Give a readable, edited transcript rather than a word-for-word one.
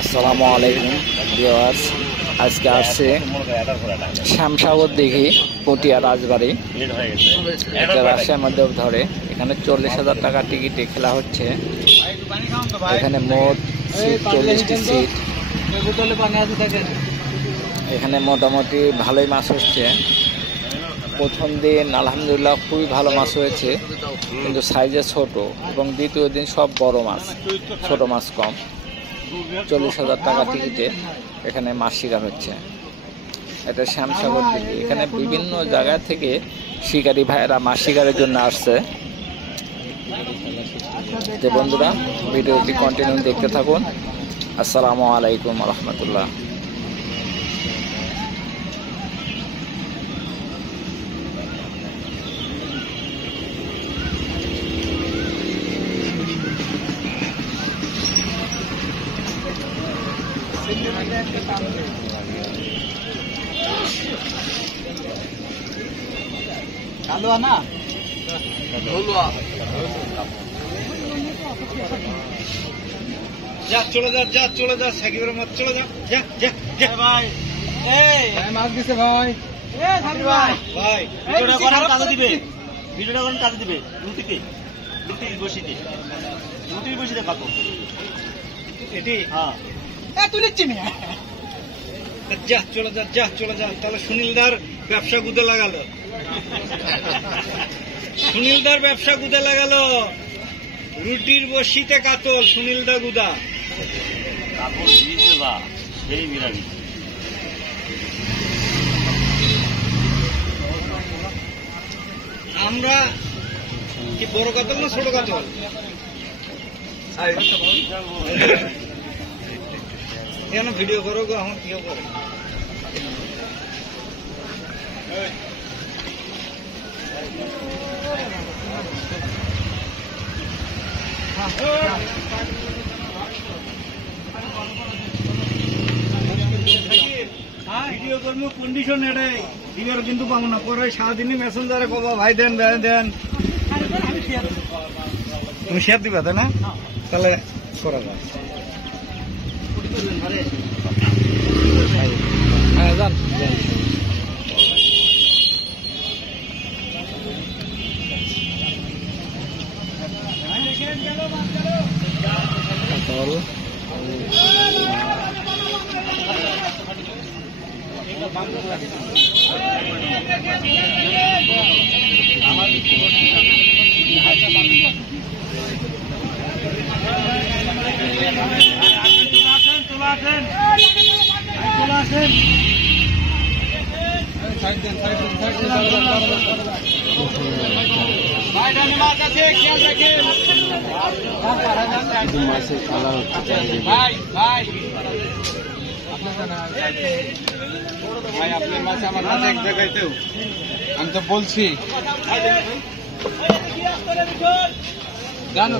আসসালামু আলাইকুম ভিউয়ার্স, আজকে আসছে শ্যামসাগর দিঘি পটিয়া রাজবাড়ি, এটা রাজশাহীর মধ্যে ধরে। এখানে 40,000 টাকা টিকিটে খেলা হচ্ছে। এখানে মোট 40টি সিট। এখানে মোটামুটি ভালোই মাছ হচ্ছে। প্রথম দিন আলহামদুলিল্লাহ খুবই ভালো মাছ হয়েছে, কিন্তু সাইজে ছোট, এবং দ্বিতীয় দিন সব বড় মাছ, ছোট মাছ কম। 40,000 টাকা টিকিটে এখানে মাছ শিকার হচ্ছে। এটা শ্যামসাগর দিঘি। এখানে বিভিন্ন জায়গা থেকে শিকারী ভাইয়েরা মাছ শিকারের জন্য আসছে। যে বন্ধুরা, ভিডিওটি কন্টিনিউ দেখতে থাকুন। আসসালামু আলাইকুম রহমতুল্লাহ। চলে যা সাকিবের মাছ, চলে যা ভাই। মাছ দিছে ভাই, ভাই ভিডিওটা করার কাজে দিবে, ভিডিওটা করার কাজে দিবে। লুটির বসিতে পাবো এটি। হ্যাঁ তুলিচ্ছি না, চলে যা। তাহলে সুনীলদার ব্যবসা গুদে লাগালো, রুটির বসিতে কাতল, সুনীলদা গুদা আমরা কি বড় কাতল না ছোট কাতল? এখানে ভিডিও করো গো, আমার কেউ করে। ভিডিও করবো কন্ডিশন এটাই দিবার, কিন্তু পাবো না। পরে সারাদিনই মেসেঞ্জারে কবা ভাই দেন। তুমি শেয়ার দিবা, তাই না? তাহলে করা যায়। হ্যাঁ যান। মাছের খেলা হচ্ছে ভাই। আপনার মাছ আমার হাতে এক জায়গায়তেও, আমি তো বলছি জানো।